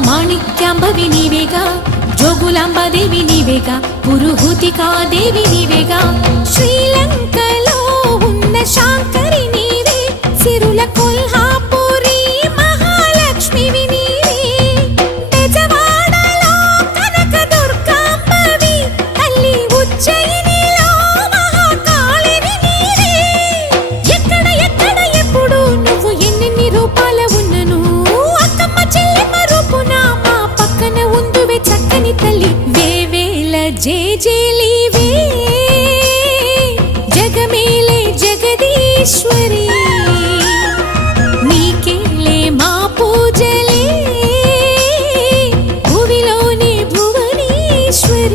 మాణిక్యాంబవి నీవేగా, జోగులాంబాదేవి నీవేగా, పురుహూతికాదేవి నీవేగా. శ్రీలంకలో ఉన్న శాంకరి నీవే, సిరుల కొల్హాపురి మహాలక్ష్మివి నీవే. బెజవాడలో కనక దుర్గాంబవి, తల్లి ఉజ్జయినిలో మహాకాళిని నీవే. ఎక్కడ ఎక్కడ ఎప్పుడు నువ్వు ఎన్నెన్ని రూపాల ఉన్నను, అక్కమ్మ చెల్లెమ్మ రూపున మా పక్కన ఉందువే చక్కని తల్లి. వేవేల జేజేలివే, జగమేలే జగదీశ్వరి.